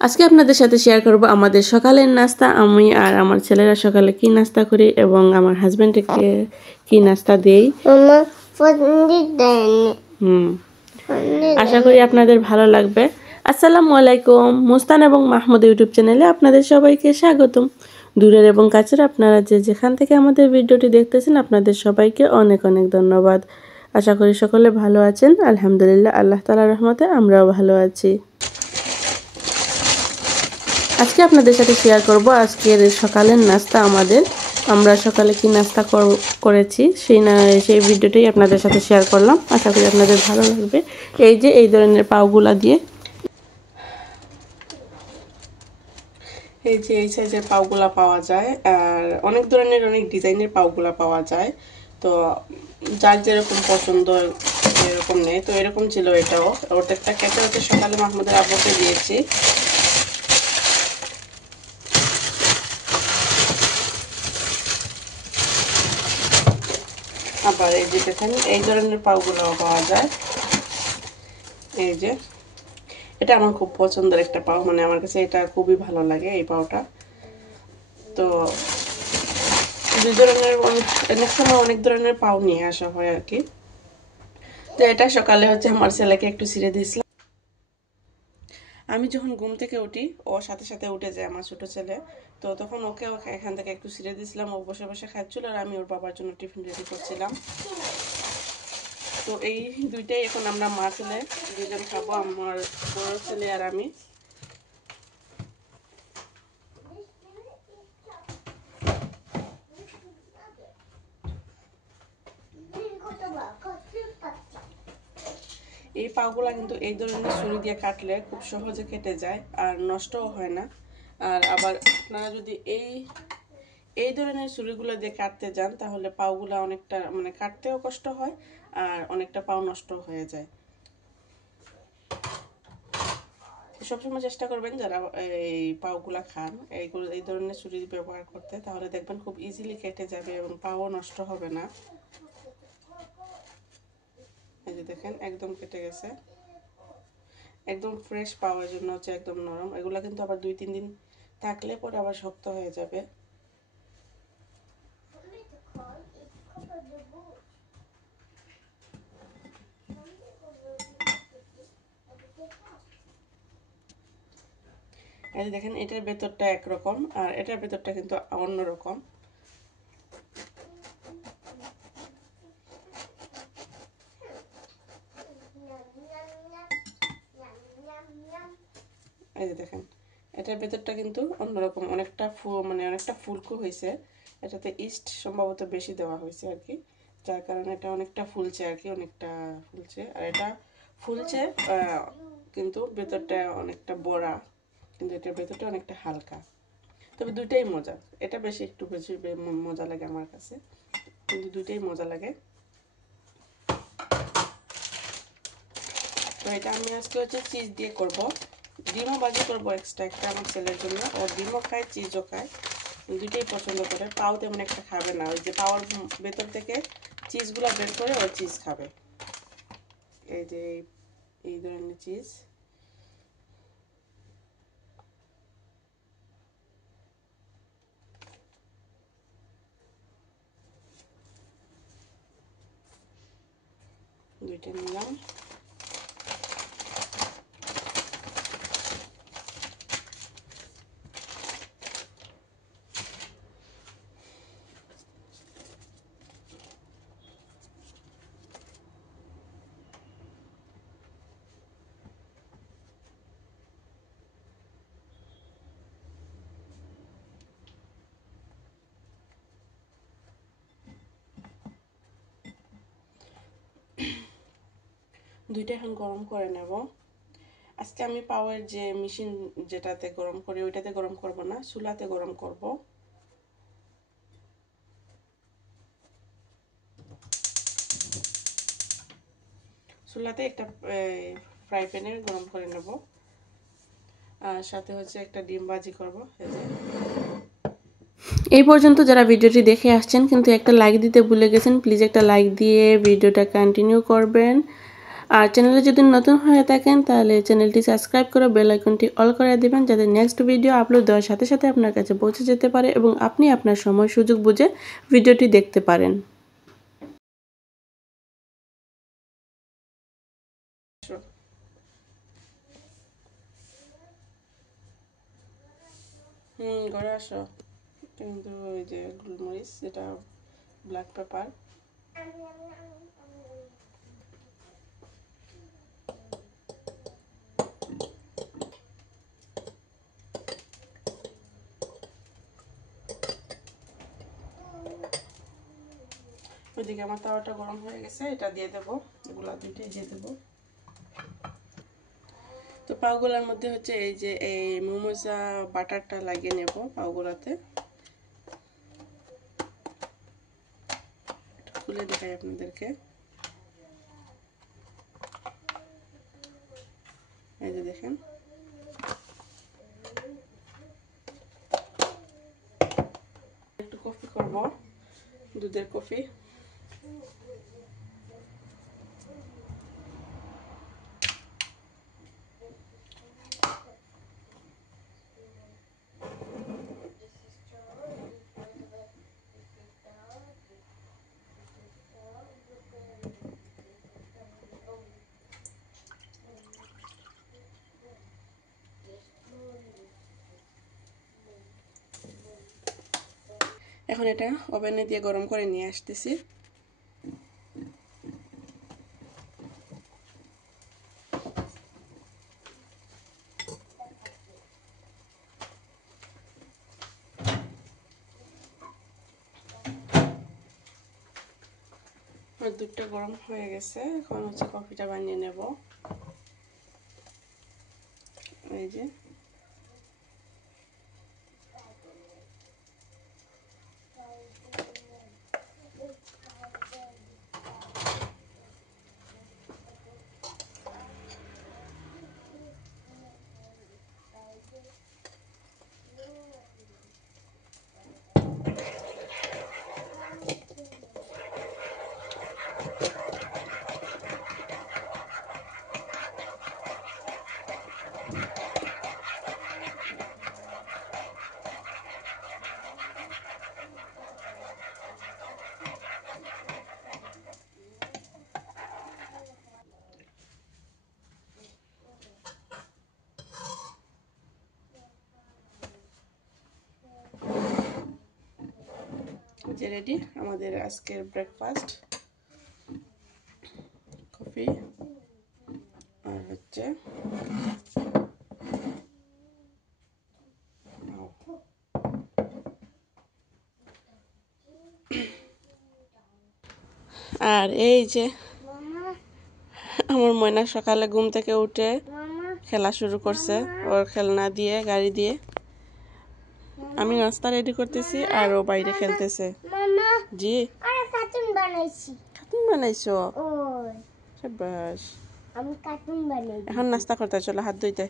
আজকে আপনাদের সাথে শেয়ার করব আমাদের সকালের নাস্তা। আমি আর আমার ছেলেরা সকালে কি নাস্তা করি এবং আমার হাজবেন্ডকে কি নাস্তা দেই। আশা করি আপনাদের ভালো লাগবে। আসসালামু আলাইকুম, মুস্তান এবং মাহমুদ ইউটিউব চ্যানেলে আপনাদের সবাইকে স্বাগতম। দূরের এবং কাছের আপনারা যেখান থেকে আমাদের ভিডিওটি দেখতেছেন আপনাদের সবাইকে অনেক অনেক ধন্যবাদ। আশা করি সকলে ভালো আছেন। আলহামদুলিল্লাহ, আল্লাহ তাআলার রহমতে আমরাও ভালো আছি। আজকে আপনাদের সাথে শেয়ার করব আজকের সকালের নাস্তা আমাদের। আমরা সকালে কি নাস্তা করেছি সেই ভিডিওটাই আপনাদের সাথে শেয়ার করলাম। আশা করি আপনাদের ভালো লাগবে। এই যে এই ধরনের পাউগুলা দিয়ে, এই যে এই সাইজের পাউগুলা পাওয়া যায়, আর অনেক ধরনের অনেক ডিজাইনের পাউগুলা পাওয়া যায়। তো যার যেরকম পছন্দ এরকম নেই। তো এরকম ছিল এটাও। ওটা কেটে হচ্ছে সকালে মাহমুদের আব্বুকে দিয়েছি। আবার এই যে দেখেন এই ধরনের পাউগুলোও পাওয়া যায়। এই যে এটা আমার খুব পছন্দের একটা পাউ, মানে আমার কাছে এটা খুবই ভালো লাগে এই পাউটা। তো দুই ধরনের অনেক সময় অনেক ধরনের পাউ নিয়ে আসা হয় আর কি। তো এটা সকালে হচ্ছে আমার ছেলেকে একটু ছিঁড়ে দিয়েছিলাম। আমি যখন ঘুম থেকে উঠি ও সাথে সাথে উঠে যায় আমার ছোট ছেলে। তো তখন ওকে এখান থেকে একটু ছিঁড়ে দিয়েছিলাম। ও বসে বসে খাচ্ছিল আর আমি ওর বাবার জন্য টিফিন রেডি করছিলাম। তো এই দুইটাই এখন আমরা মা ছেলে দুজন খাবো, আমার বড় ছেলে আর আমি। এই পাগুলা কিন্তু এই ধরনের ছুরি দিয়ে কাটলে খুব সহজে কেটে যায় আর নষ্টও হয় না। আর আবার আপনারা যদি এই ধরনের ছুরিগুলো দিয়ে কাটতে যান তাহলে পাগুলা অনেকটা মানে কাটতেও কষ্ট হয় আর অনেকটা পাও নষ্ট হয়ে যায়। সবসময় চেষ্টা করবেন যারা এই পাউগুলা খান এই ধরনের ছুরি ব্যবহার করতে, তাহলে দেখবেন খুব ইজিলি কেটে যাবে এবং পাও নষ্ট হবে না। এই যে দেখেন একদম কেটে গেছে, একদম ফ্রেশ পাওয়ার জন্য হচ্ছে একদম নরম। এগুলা কিন্তু আবার 2-3 দিন থাকলে পরে আবার শক্ত হয়ে যাবে। এই দেখেন এটার ভেতরটা একরকম আর এটার ভেতরটা কিন্তু অন্যরকম। এই যে দেখেন এটার ভেতরটা কিন্তু অন্যরকম, অনেকটা মানে অনেকটা ফুলকো হয়েছে। এটাতে ইস্ট সম্ভবত বেশি দেওয়া হয়েছে আর কি, যার কারণে এটা অনেকটা ফুলছে আর কি, অনেকটা ফুলছে। আর এটা ফুলছে কিন্তু ভেতরটা অনেকটা বড়া, কিন্তু এটার ভেতরটা অনেকটা হালকা। তবে দুইটাই মজা, এটা বেশি একটু বেশি মজা লাগে আমার কাছে, কিন্তু দুইটাই মজা লাগে। তো এটা আমি আজকে হচ্ছে চিজ দিয়ে করব, ডিমও ভাজি করবো এক্সট্রা একটা আমার ছেলের জন্য। ও ডিমও খায় চিজও খায়, দুইটাই পছন্দ করে। পাও তেমন একটা খাবে না, ওই যে পাওয়ার ভেতর থেকে চিজগুলো বের করে ও চিজ খাবে। এই যে এই ধরনের চিজ। দুইটা নিলাম। দুইটা এখন গরম করে নেব। আজকে আমি পাওয়ার যে মেশিন যেটাতে গরম করি ওইটাতে গরম করব না, চুলাতে গরম করব। চুলাতে একটা ফ্রাই প্যানে গরম করে নেব, আর সাথে হচ্ছে একটা ডিম ভাজি করব। এই পর্যন্ত যারা ভিডিওটি দেখে আসছেন কিন্তু একটা লাইক দিতে ভুলে গেছেন, প্লিজ একটা লাইক দিয়ে ভিডিওটা কন্টিনিউ করবেন। আর চ্যানেলে যদি নতুন হয়ে থাকেন তাহলে চ্যানেলটি সাবস্ক্রাইব করে বেল আইকনটি অল করে দিবেন, যাতে নেক্সট ভিডিও আপলোড দেওয়ার সাথে সাথে আপনার কাছে পৌঁছে যেতে পারে এবং আপনি আপনার সময় সুযোগ বুঝে ভিডিওটি দেখতে পারেন। ঘরে আসো। কিন্তু ওই যে গোলমরিচ, যেটা ব্ল্যাক পেপার, ওইদিকে আমার তাওয়াটা গরম হয়ে গেছে, এটা দিয়ে দেবো, এগুলা দুইটাই দিয়ে দেবো। তো পাউগুলার মধ্যে হচ্ছে এই যে এই মোমোজা বাটারটা লাগিয়ে নেব পাউগুলাতে। খুলে দেখাই আপনাদেরকে। এই যে দেখেন, একটু কফি করব, দুধের কফি। এখন এটা ওভেনে দিয়ে গরম করে নিয়ে আসতেছি। দুধটা গরম হয়ে গেছে, এখন হচ্ছে কফিটা বানিয়ে নেব। এই যে যে রেডি আমাদের আজকের ব্রেকফাস্ট, কফি আর হচ্ছে আর এই যে আমার ময়না সকালে ঘুম থেকে উঠে খেলা শুরু করছে, ওর খেলনা দিয়ে, গাড়ি দিয়ে। আমি নাস্তা রেডি করতেছি আর ও বাইরে খেলতেছে। জি, কার্টুন বানাইছি। কার্টুন বানাইছো? শাবাশ। আমি কার্টুন বানাইছি। এখন নাস্তা করতে চলো, হাত ধুইতে।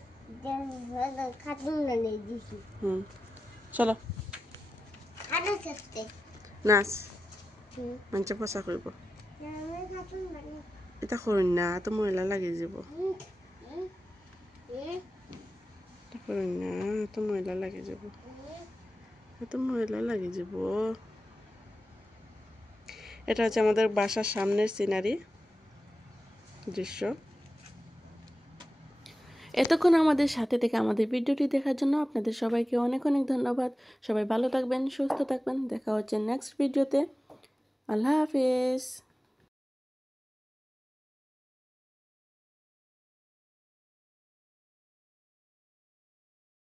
কার্টুন বানাই দিছি। চলো খানা খেতে। নাচ মঞ্চে পোষা করব। এটা করুন না, তো ময়লা লাগে যাব। এটা করুন না, তো ময়লা লাগে যাব, এত ময়লা লাগে যাব। এটা হচ্ছে আমাদের বাসার সামনের সিনারি দৃশ্য। এতক্ষণ আমাদের সাথে থেকে আমাদের ভিডিওটি দেখার জন্য আপনাদের সবাইকে অনেক অনেক ধন্যবাদ। সবাই ভালো থাকবেন, সুস্থ থাকবেন। দেখা হচ্ছে নেক্সট ভিডিওতে। আল্লাহ হাফেজ।